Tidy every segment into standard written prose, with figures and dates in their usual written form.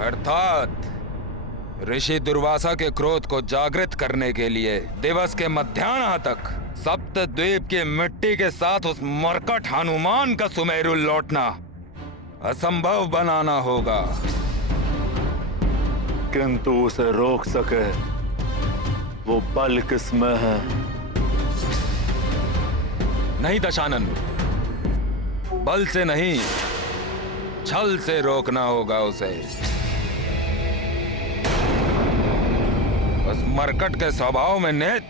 अर्थात ऋषि दुर्वासा के क्रोध को जागृत करने के लिए दिवस के मध्याह्न तक सप्तद्वीप की मिट्टी के साथ उस मरकट हनुमान का सुमेरु लौटना असंभव बनाना होगा। किंतु उसे रोक सके वो बल किसमें है? नहीं दशानन, बल से नहीं छल से रोकना होगा उसे। उस मरकट के स्वभाव में निहित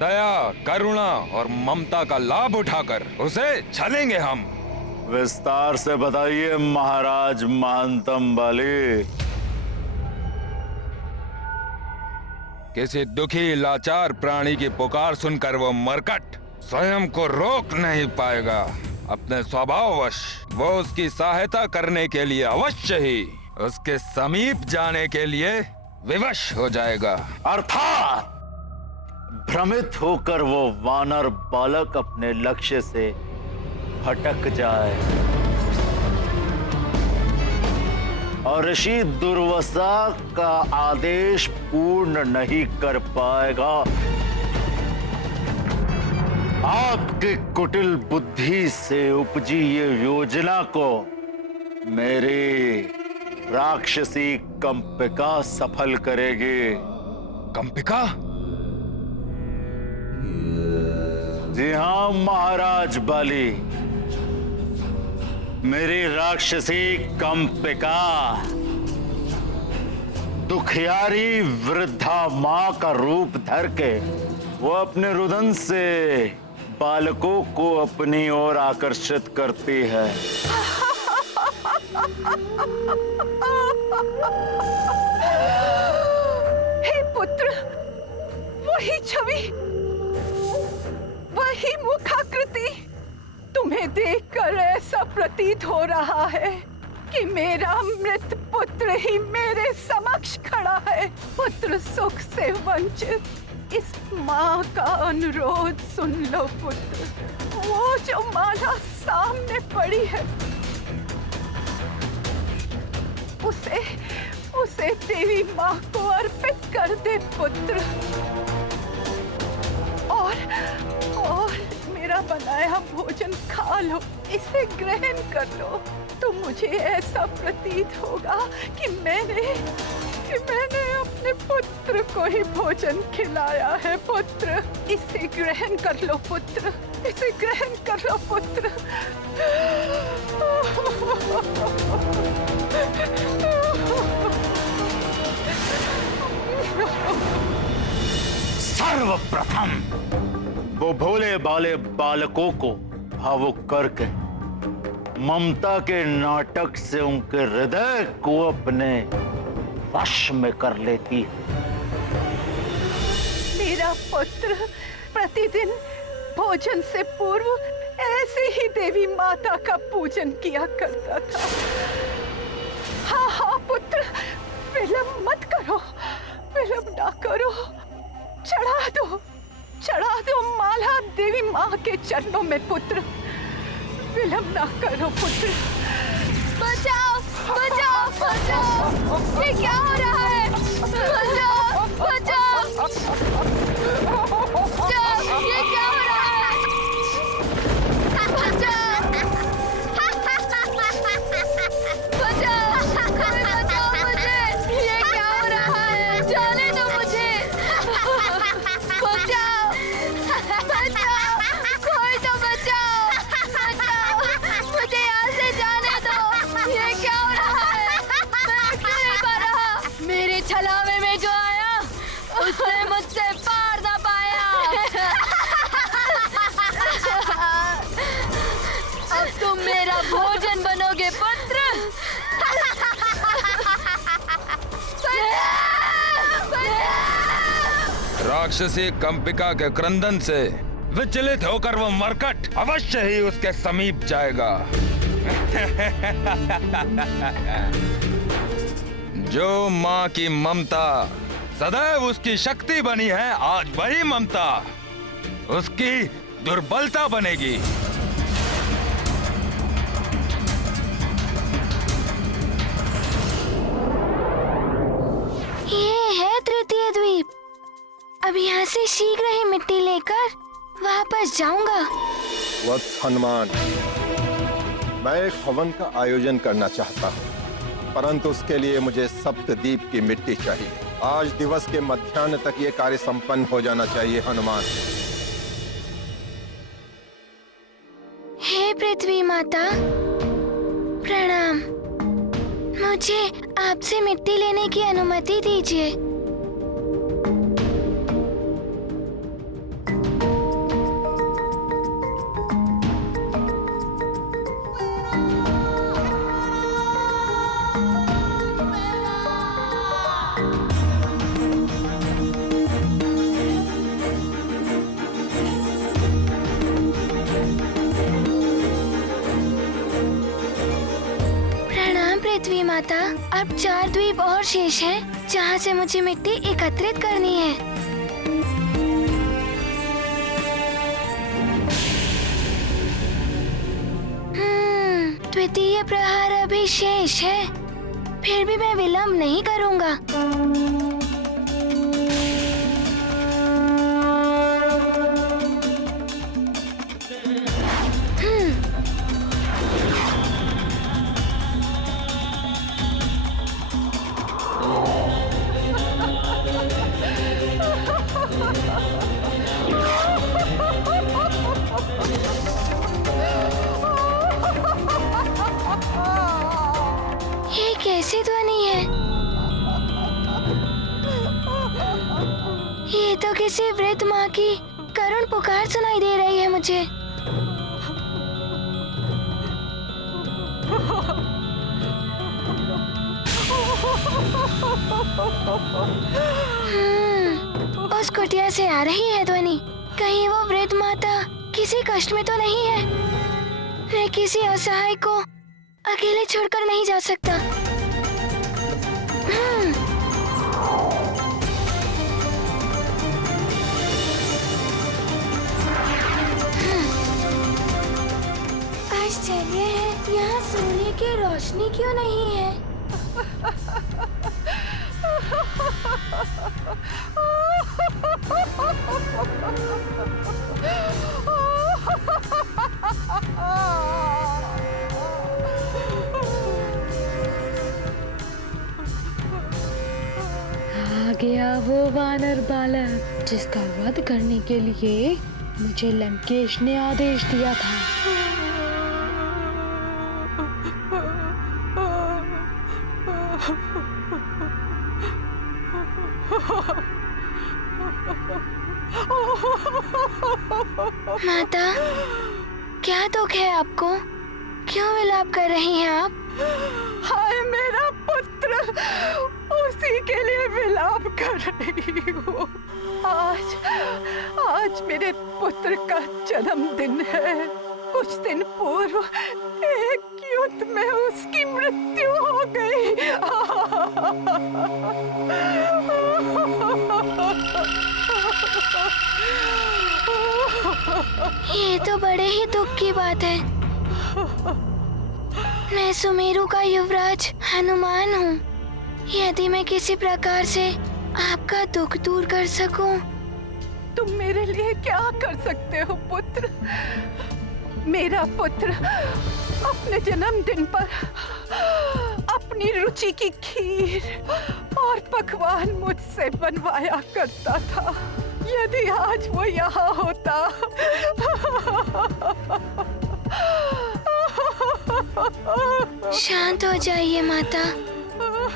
दया, करुणा और ममता का लाभ उठाकर उसे छलेंगे हम। विस्तार से बताइए महाराज महानतम बाली। किसी दुखी लाचार प्राणी की पुकार सुनकर वो मरकट स्वयं को रोक नहीं पाएगा। अपने स्वभाववश वो उसकी सहायता करने के लिए अवश्य ही उसके समीप जाने के लिए विवश हो जाएगा। अर्थात भ्रमित होकर वो वानर बालक अपने लक्ष्य से भटक जाए और ऋषि दुर्वासा का आदेश पूर्ण नहीं कर पाएगा। आपकी कुटिल बुद्धि से उपजी ये योजना को मेरी राक्षसी कंपिका सफल करेगी। कंपिका? जी हां महाराज बाली, मेरी राक्षसी कंपिका दुखियारी वृद्धा मां का रूप धर के वो अपने रुदन से बालकों को अपनी ओर आकर्षित करती है। हे पुत्र, वही छवि, वही मुखाकृति। तुम्हें देखकर ऐसा प्रतीत हो रहा है कि मेरा मृत पुत्र ही मेरे समक्ष खड़ा है। पुत्र सुख से वंचित इस माँ का अनुरोध सुन लो पुत्र। वो जो माला सामने पड़ी है उसे देवी माँ को अर्पित कर दे पुत्र। और मेरा बनाया भोजन खा लो, इसे ग्रहण कर लो। तो मुझे ऐसा प्रतीत होगा कि मैंने अपने पुत्र को ही भोजन खिलाया है पुत्र। इसे ग्रहण कर लो पुत्र, इसे ग्रहण कर लो पुत्र। सर्वप्रथम वो भोले भाले बालकों को भावुक करके ममता के नाटक से उनके हृदय को अपने वश में कर लेती है। मेरा पुत्र प्रतिदिन भोजन से पूर्व ऐसे ही देवी माता का पूजन किया करता था। हाँ हाँ पुत्र, विलंब मत करो, विलंब ना करो। चढ़ा दो माला देवी माँ के चरणों में पुत्र। विलंब ना करो पुत्र। बचाओ बचाओ बचाओ, ये क्या हो रहा है? बचाओ बचाओ, ये क्या हो रहा है? बचाओ बचाओ, बचाओ मुझे, ये क्या हो रहा है? जाने दो मुझे। बचाओ बचाओ, कोई तो बचाओ, मुझे यहाँ से जाने दो। ये क्या हो रहा है? मैं क्यों नहीं पा रहा? मेरे छलावे में जो आया उसने मुझसे पार ना पाया। अब तुम मेरा भोजन बनोगे पुत्र। राक्षसी कंपिका के क्रंदन से विचलित होकर वो मरकट अवश्य ही उसके समीप जाएगा। जो माँ की ममता सदैव उसकी शक्ति बनी है, आज वही ममता उसकी दुर्बलता बनेगी। से शीघ्र ही मिट्टी लेकर वापस जाऊंगा। वत्स हनुमान, मैं एक हवन का आयोजन करना चाहता हूँ, परंतु उसके लिए मुझे सप्तद्वीप की मिट्टी चाहिए। आज दिवस के मध्याह्न तक ये कार्य संपन्न हो जाना चाहिए हनुमान। हे पृथ्वी माता, प्रणाम। मुझे आपसे मिट्टी लेने की अनुमति दीजिए। पृथ्वी माता, अब 4 द्वीप और शेष हैं, जहाँ से मुझे मिट्टी एकत्रित करनी है। द्वितीय प्रहार अभी शेष है, फिर भी मैं विलंब नहीं करूँगा। कैसी ध्वनि है? ये तो किसी वृद्ध माँ की करुण पुकार सुनाई दे रही है मुझे। उस कुटिया से आ रही है ध्वनि। कहीं वो वृद्ध माता किसी कष्ट में तो नहीं है? मैं किसी असहाय को अकेले छोड़कर नहीं जा सकता। आश्चर्य है, यहाँ सूर्य की रोशनी क्यों नहीं है? आ गया वो वानर बालक जिसका वध करने के लिए मुझे लंकेश ने आदेश दिया था। माता, क्या दुख है आपको? क्यों विलाप कर रही हैं आप? हाय मेरा पुत्र, उसी के लिए विलाप कर रही हूँ। आज मेरे पुत्र का जन्मदिन है। कुछ दिन पूर्व एक युद्ध में उसकी मृत्यु हो गई। ये तो बड़े ही दुख की बात है। मैं सुमेरु का युवराज हनुमान हूँ। यदि मैं किसी प्रकार से आपका दुख दूर कर सकूं। तुम मेरे लिए क्या कर सकते हो पुत्र? मेरा पुत्र अपने जन्मदिन पर अपनी रुचि की खीर और पकवान मुझसे बनवाया करता था। यदि आज वो यहाँ होता। शांत हो जाइए माता,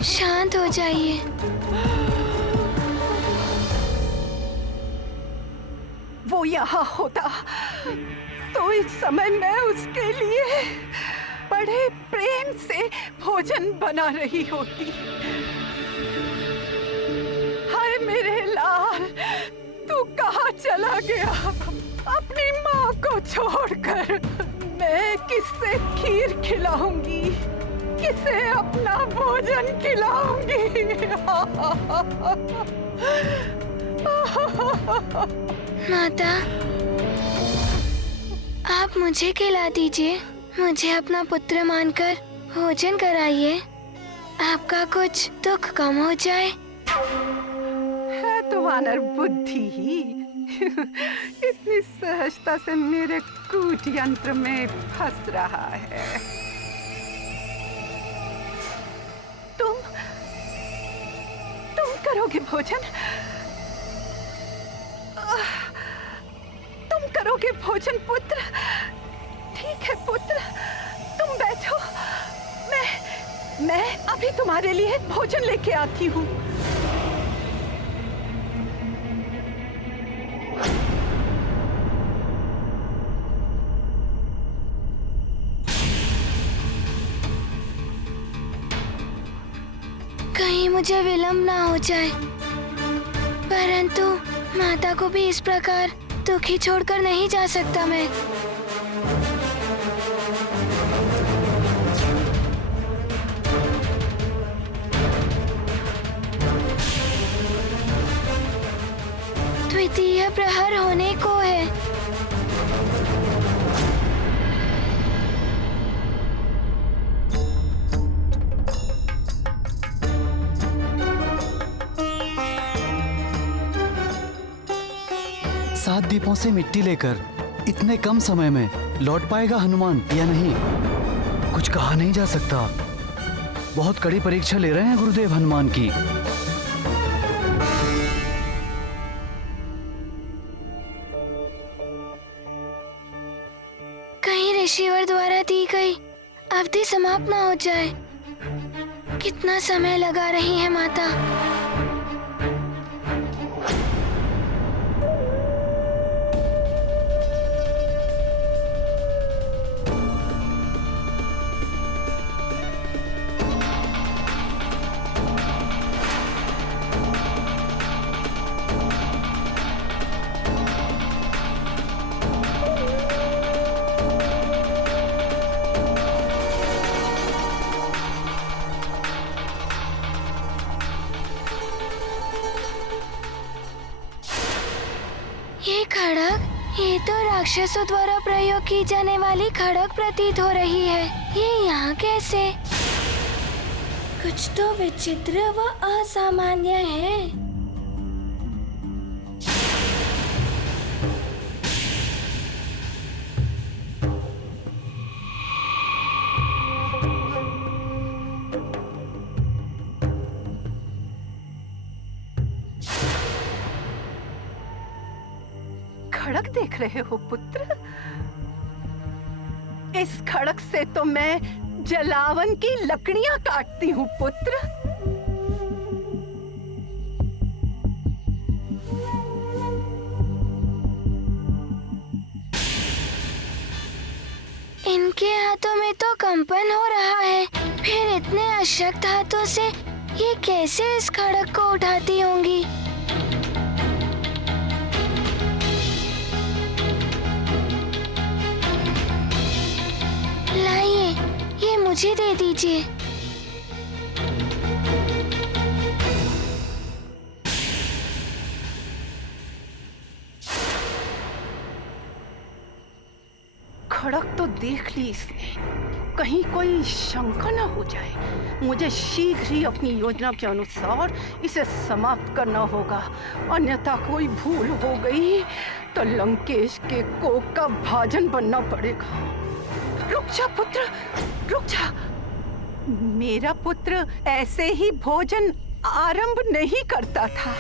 शांत हो जाइए। वो यहाँ होता तो इस समय मैं उसके लिए बड़े प्रेम से भोजन बना रही होती। हाय मेरे लाल, तू कहाँ चला गया अपनी माँ को छोड़कर? मैं किससे खीर खिलाऊंगी, किसे अपना भोजन खिलाऊंगी? माता, आप मुझे खिला दीजिए। मुझे अपना पुत्र मानकर भोजन कराइए। आपका कुछ दुख कम हो जाए। है तो वानर बुद्धि ही इतनी सहजता से मेरे कूट यंत्र में फंस रहा है। तुम करोगे भोजन? तुम करोगे भोजन पुत्र? ठीक है पुत्र, तुम बैठो। मैं अभी तुम्हारे लिए भोजन लेके आती हूँ। कहीं मुझे विलंब ना हो जाए, परंतु माता को भी इस प्रकार दुखी छोड़कर नहीं जा सकता मैं। द्वितीय प्रहर होने को है। सात दीपों से मिट्टी लेकर इतने कम समय में लौट पाएगा हनुमान या नहीं, कुछ कहा नहीं जा सकता। बहुत कड़ी परीक्षा ले रहे हैं गुरुदेव हनुमान की। कहीं ऋषिवर द्वारा दी गई अवधि समाप्त ना हो जाए। कितना समय लगा रही है माता। ये खड़ग, ये तो राक्षसों द्वारा प्रयोग की जाने वाली खड़ग प्रतीत हो रही है। ये यहाँ कैसे? कुछ तो विचित्र व असामान्य है। खड़ग देख रहे हो पुत्र? इस खड़ग से तो मैं जलावन की लकड़ियां काटती हूँ पुत्र। इनके हाथों में तो कंपन हो रहा है, फिर इतने अशक्त हाथों से ये कैसे इस खड़ग को उठाती होंगी? लाइए, ये मुझे दे दीजिए। खड़ग तो देख ली इसने, कहीं कोई शंका न हो जाए। मुझे शीघ्र ही अपनी योजना के अनुसार इसे समाप्त करना होगा, अन्यथा कोई भूल हो गई तो लंकेश के कोक का भाजन बनना पड़ेगा। रुक जा पुत्र, रुक जा। मेरा पुत्र ऐसे ही भोजन आरंभ नहीं करता था।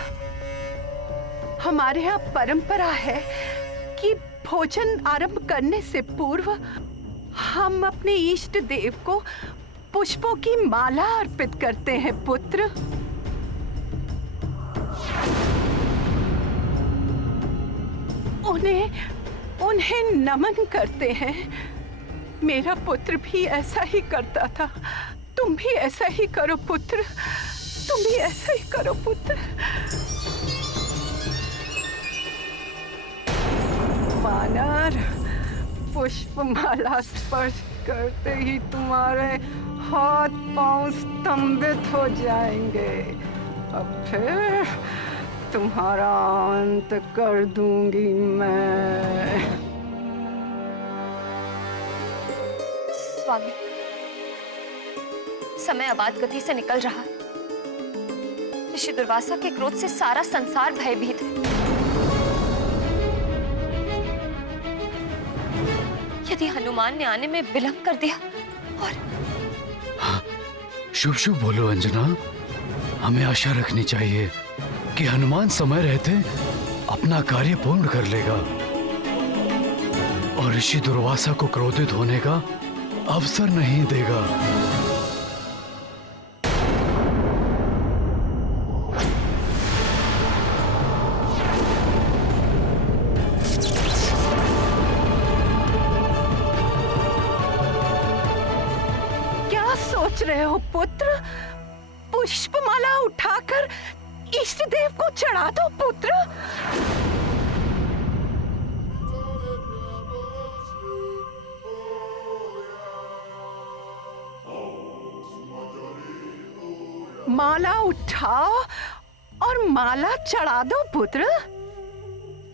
हमारे यहाँ परंपरा है कि भोजन आरंभ करने से पूर्व हम अपने इष्ट देव को पुष्पों की माला अर्पित करते हैं पुत्र। उन्हें नमन करते हैं। मेरा पुत्र भी ऐसा ही करता था। तुम भी ऐसा ही करो पुत्र, तुम भी ऐसा ही करो पुत्र। वानर, पुष्पमाला स्पर्श करते ही तुम्हारे हाथ पांव स्तंभित हो जाएंगे। अब फिर तुम्हारा अंत कर दूंगी मैं। स्वामी, समय अबाध गति से निकल रहा है। ऋषि दुर्वासा के क्रोध से सारा संसार भयभीत है। यदि हनुमान ने आने में विलंब कर दिया और शुभ शुभ बोलो अंजना। हमें आशा रखनी चाहिए कि हनुमान समय रहते अपना कार्य पूर्ण कर लेगा और ऋषि दुर्वासा को क्रोधित होने का अवसर नहीं देगा। क्या सोच रहे हो पुत्र? पुष्पमाला उठाकर इष्ट देव को चढ़ा दो पुत्र। माला उठाओ और माला चढ़ा दो पुत्र।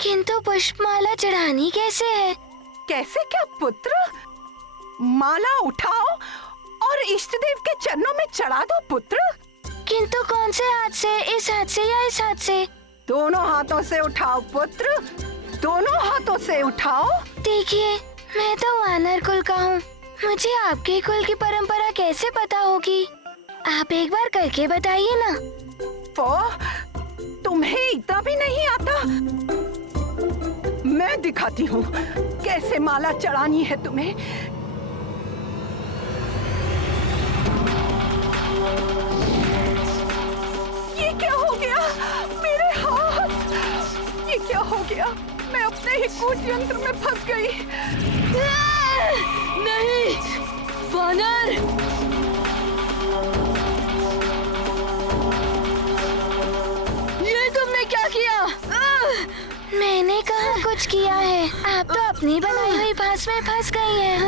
किंतु पुष्पमाला चढ़ानी कैसे है? कैसे क्या पुत्र? माला उठाओ और इष्ट देव के चरणों में चढ़ा दो पुत्र। किंतु कौन से हाथ से? इस हाथ से या इस हाथ से? दोनों हाथों से उठाओ पुत्र, दोनों हाथों से उठाओ। देखिए, मैं तो वानर कुल का हूँ, मुझे आपके कुल की परंपरा कैसे पता होगी? आप एक बार करके बताइए ना। तुम्हें इतना भी नहीं आता? मैं दिखाती हूँ कैसे माला चढ़ानी है तुम्हें। ये क्या हो गया? मेरे हाथ! ये क्या हो गया? मैं अपने ही कूट यंत्र में फंस गई। नहीं, वानर! ये तुमने क्या किया? मैंने कहाँ कुछ किया है? आप तो अपनी बनाई हुई फांस में फंस गई हैं।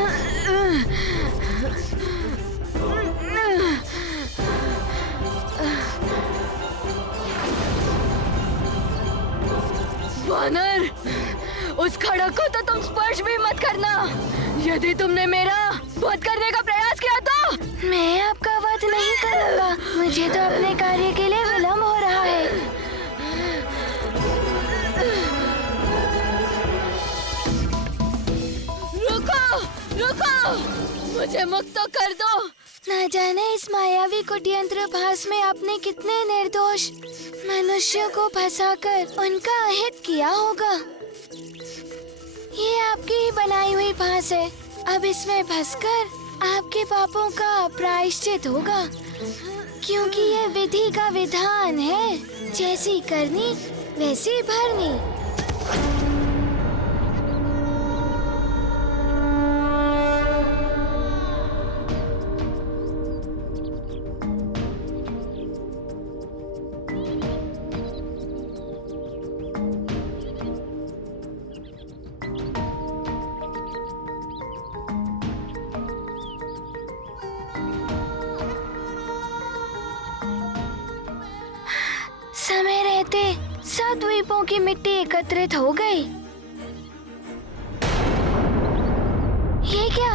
वानर, उस खड़क को तो तुम स्पर्श भी मत करना। यदि तुमने मेरा वध करने का प्रयास किया तो मैं आपका वध नहीं करूंगा। मुझे तो अपने कार्य के लिए विलंब हो रहा है। रुको, रुको, मुझे मुक्त तो कर दो। न जाने इस मायावी कुटयंत्र भास में आपने कितने निर्दोष मनुष्यों को फंसाकर उनका अहित किया होगा। ये आपकी ही बनाई हुई फांस है। अब इसमें फंसकर आपके पापों का प्रायश्चित होगा, क्योंकि ये विधि का विधान है, जैसी करनी वैसी भरनी। समय रहते सब द्वीपों की मिट्टी एकत्रित हो गई। ये क्या?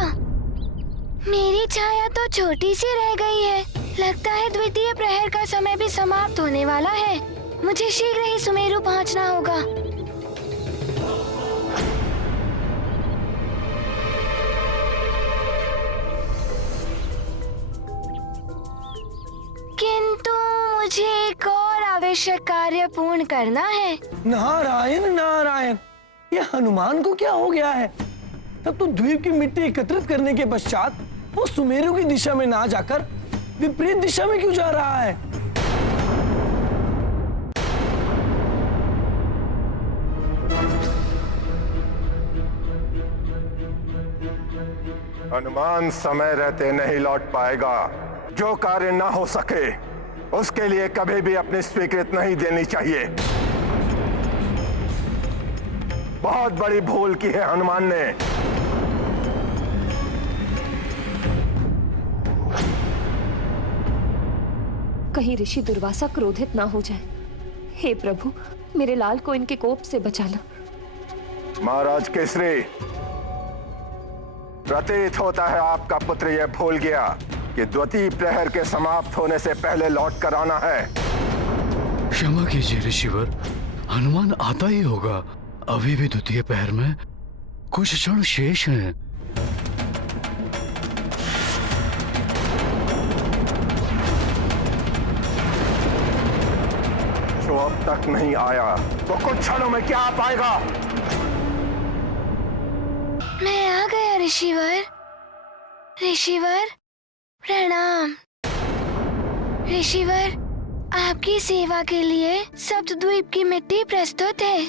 मेरी छाया तो छोटी सी रह गई है। लगता है द्वितीय प्रहर का समय भी समाप्त होने वाला है। मुझे शीघ्र ही सुमेरु पहुंचना होगा। किंतु मुझे एक और आवश्यक कार्य पूर्ण करना है। नारायण नारायण, ये हनुमान को क्या हो गया है? तब तो द्वीप की मिट्टी एकत्रित करने के पश्चात वो सुमेरु की दिशा में ना जाकर विपरीत दिशा में क्यों जा रहा है? हनुमान समय रहते नहीं लौट पाएगा। जो कार्य ना हो सके उसके लिए कभी भी अपनी स्वीकृत नहीं देनी चाहिए। बहुत बड़ी भूल की है हनुमान ने। कहीं ऋषि दुर्वासा क्रोधित ना हो जाए। हे प्रभु, मेरे लाल को इनके कोप से बचाना। महाराज केसरी, प्रतीत होता है आपका पुत्र यह भूल गया कि द्वितीय प्रहर के समाप्त होने से पहले लौट कर आना है। क्षमा कीजिए ऋषिवर, हनुमान आता ही होगा। अभी भी द्वितीय पहर में कुछ क्षण शेष हैं। जो अब तक नहीं आया तो कुछ क्षणों में क्या आ पाएगा? मैं आ गया ऋषिवर। ऋषिवर प्रणाम। ऋषिवर, आपकी सेवा के लिए सप्तद्वीप की मिट्टी प्रस्तुत है।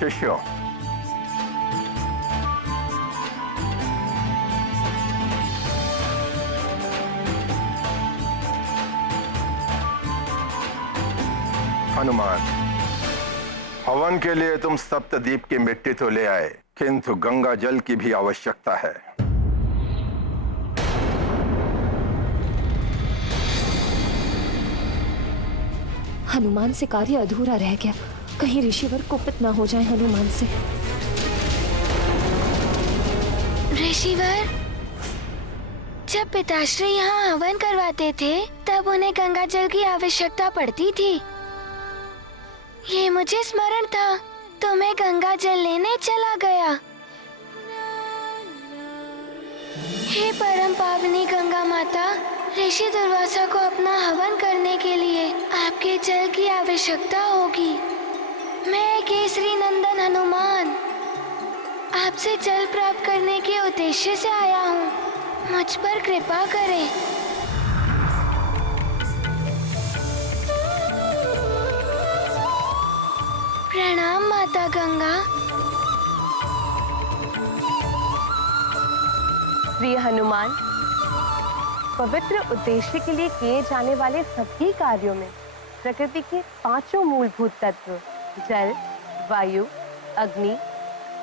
शिष्यों, हनुमान, हवन के लिए तुम सप्तद्वीप की मिट्टी तो ले आए, किंतु गंगा जल की भी आवश्यकता है। हनुमान से कार्य अधूरा रह गया। कहीं ऋषिवर कुपित ना हो जाए हनुमान से। ऋषिवर, जब पिताश्री यहाँ हवन करवाते थे तब उन्हें गंगा जल की आवश्यकता पड़ती थी। ये मुझे स्मरण था तो मैं गंगा जल लेने चला गया। हे परम पावनी गंगा माता, ऋषि दुर्वासा को अपना हवन करने के लिए आपके जल की आवश्यकता होगी। मैं केसरी नंदन हनुमान आपसे जल प्राप्त करने के उद्देश्य से आया हूँ। मुझ पर कृपा करें। प्रणाम माता गंगा। प्रिय हनुमान, पवित्र उद्देश्य के लिए किए जाने वाले सभी कार्यों में प्रकृति के पांचों मूलभूत तत्व जल, वायु, अग्नि,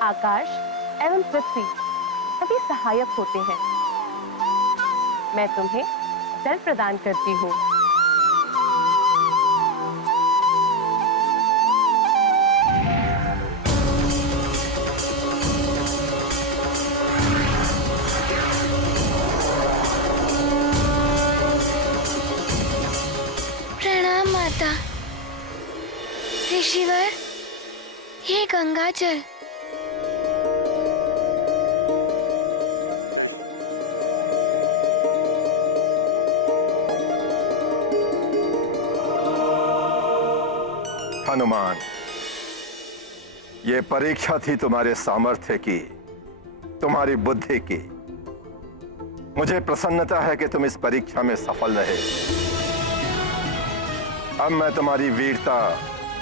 आकाश एवं पृथ्वी सभी सहायक होते हैं। मैं तुम्हें जल प्रदान करती हूँ। प्रणाम माता। ऋषिवर, ये गंगा जल। हनुमान, ये परीक्षा थी तुम्हारे सामर्थ्य की, तुम्हारी बुद्धि की। मुझे प्रसन्नता है कि तुम इस परीक्षा में सफल रहे। अब मैं तुम्हारी वीरता,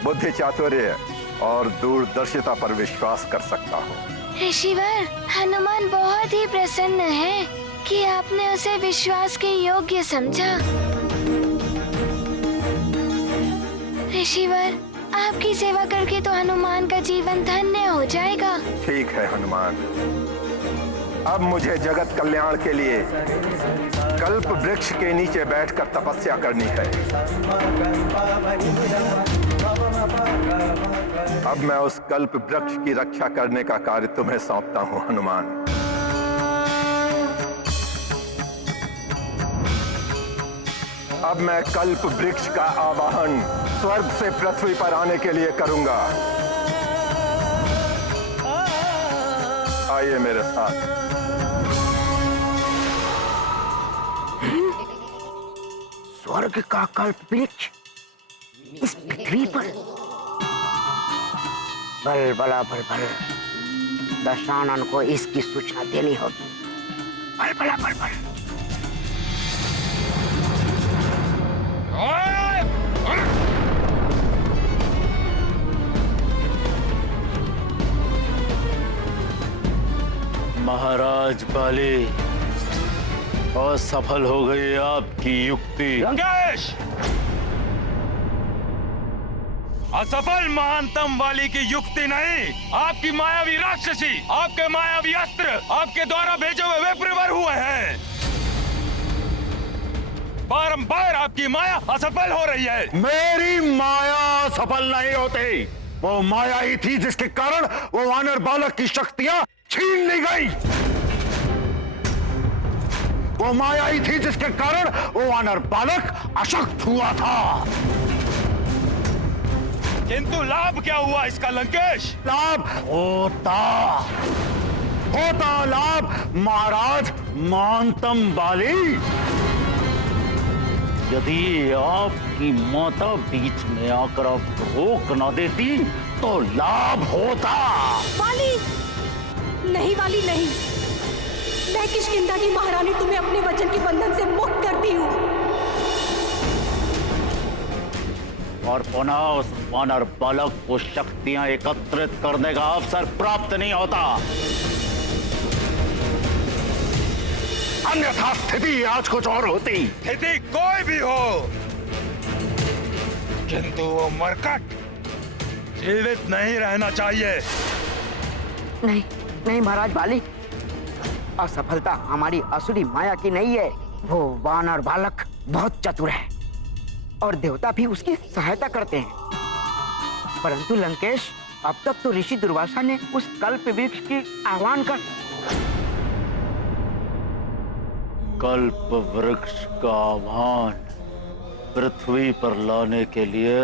बुद्धि चातुर्य और दूरदर्शिता पर विश्वास कर सकता हूँ। ऋषिवर, हनुमान बहुत ही प्रसन्न है कि आपने उसे विश्वास के योग्य समझा। ऋषिवर, आपकी सेवा करके तो हनुमान का जीवन धन्य हो जाएगा। ठीक है हनुमान, अब मुझे जगत कल्याण के लिए कल्प वृक्ष के नीचे बैठकर तपस्या करनी है। अब मैं उस कल्प वृक्ष की रक्षा करने का कार्य तुम्हें सौंपता हूँ हनुमान। अब मैं कल्प वृक्ष का आवाहन स्वर्ग से पृथ्वी पर आने के लिए करूंगा। आइए मेरे साथ। स्वर्ग का कल्प वृक्ष इस पृथ्वी पर? बल बला बल बल, दशानन को इसकी सूचना देनी होगी। बल बला बल बल। महाराज बाली, असफल हो गई आपकी युक्ति। लंकेश! असफल महानतम वाली की युक्ति नहीं, आपकी मायावी राक्षसी, आपके मायावी अस्त्र आपके द्वारा भेजे हुए विप्रवर हुए हैं। बारंबार आपकी माया असफल हो रही है। मेरी माया सफल नहीं होती। वो माया ही थी जिसके कारण वो वानर बालक की शक्तियां छीन ली गई। वो माया ही थी जिसके कारण वो वानर बालक अशक्त हुआ था। किंतु लाभ क्या हुआ इसका लंकेश? लाभ होता लाभ महाराज मानतम बाली। यदि आपकी माता बीच में आकर आप रोक न देती तो लाभ होता। वाली नहीं, वाली नहीं, मैं किष्किंधा की महारानी तुम्हें अपने वचन के बंधन से मुक्त करती हूँ। और पुनः उस वानर बालक को शक्तियां एकत्रित करने का अवसर प्राप्त नहीं होता। अन्यथा स्थिति आज कुछ और होती। स्थिति कोई भी हो, किंतु वो मरकट जीवित नहीं रहना चाहिए। नहीं नहीं महाराज बाली, असफलता हमारी असुरी माया की नहीं है। वो वानर बालक बहुत चतुर है और देवता भी उसकी सहायता करते हैं। परंतु लंकेश, अब तक तो ऋषि दुर्वासा ने उस कल्प वृक्ष की आह्वान कर कल्प वृक्ष का आह्वान पृथ्वी पर लाने के लिए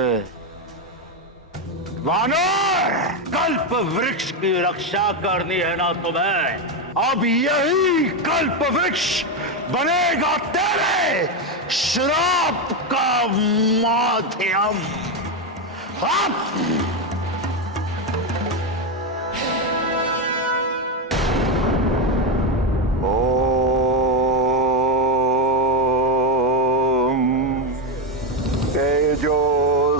वानर, कल्प वृक्ष की रक्षा करनी है ना तुम्हें। अब यही कल्प वृक्ष बनेगा तेरे श्राप का माध्यम। तेजो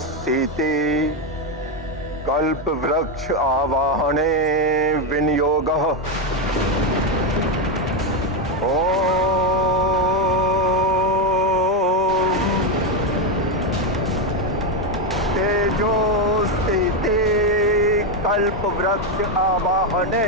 स्थिति कल्प वृक्ष आवाहने विनियोगः। तेजो स्थिति कल्प वृक्ष आवाहने।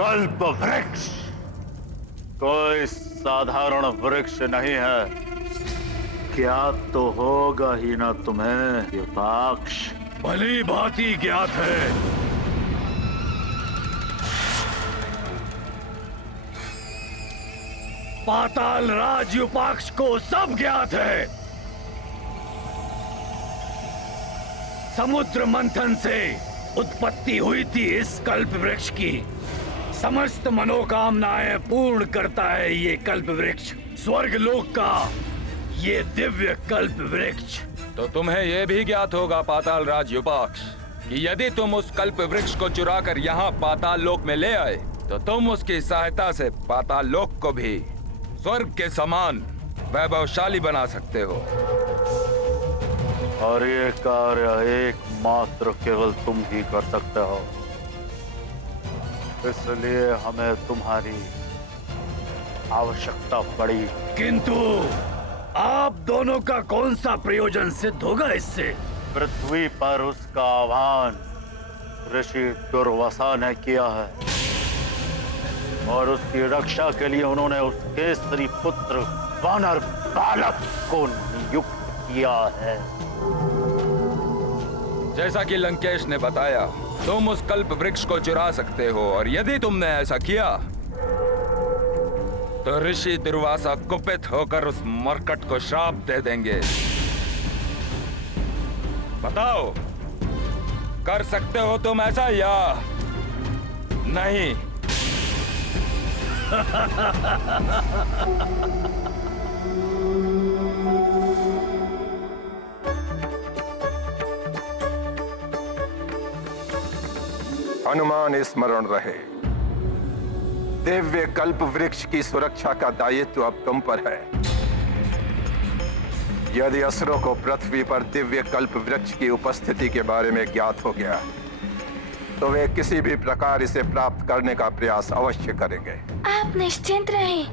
कल्प वृक्ष कोई साधारण वृक्ष नहीं है। क्या तो होगा ही ना तुम्हें ये पाक्ष? भली भांति ज्ञात है। पाताल राज युपाक्ष को सब ज्ञात है। समुद्र मंथन से उत्पत्ति हुई थी इस कल्प वृक्ष की। समस्त मनोकामनाएं पूर्ण करता है ये कल्प वृक्ष, स्वर्ग लोक का ये दिव्य कल्प वृक्ष। तो तुम्हें यह भी ज्ञात होगा पाताल राज युपाक्ष कि यदि तुम उस कल्प वृक्ष को चुराकर यहाँ पाताल लोक में ले आए तो तुम उसकी सहायता से पाताल लोक को भी स्वर्ग के समान वैभवशाली बना सकते हो। और ये कार्य एकमात्र केवल तुम ही कर सकते हो, इसलिए हमें तुम्हारी आवश्यकता पड़ी। किंतु आप दोनों का कौन सा प्रयोजन सिद्ध होगा इससे? पृथ्वी पर उसका आह्वान ऋषि दुर्वासा ने किया है और उसकी रक्षा के लिए उन्होंने उस केसरी पुत्र वानर बालक को नियुक्त किया है। जैसा कि लंकेश ने बताया, तुम उस कल्प वृक्ष को चुरा सकते हो और यदि तुमने ऐसा किया तो ऋषि दुर्वासा कुपित होकर उस मरकट को श्राप दे देंगे। बताओ, कर सकते हो तुम ऐसा या नहीं? हनुमान स्मरण रहे, दिव्य कल्प वृक्ष की सुरक्षा का दायित्व अब तुम पर है। यदि असुरों को पृथ्वी पर दिव्य कल्प वृक्ष की उपस्थिति के बारे में ज्ञात हो गया तो वे किसी भी प्रकार इसे प्राप्त करने का प्रयास अवश्य करेंगे। आप निश्चिंत रहें।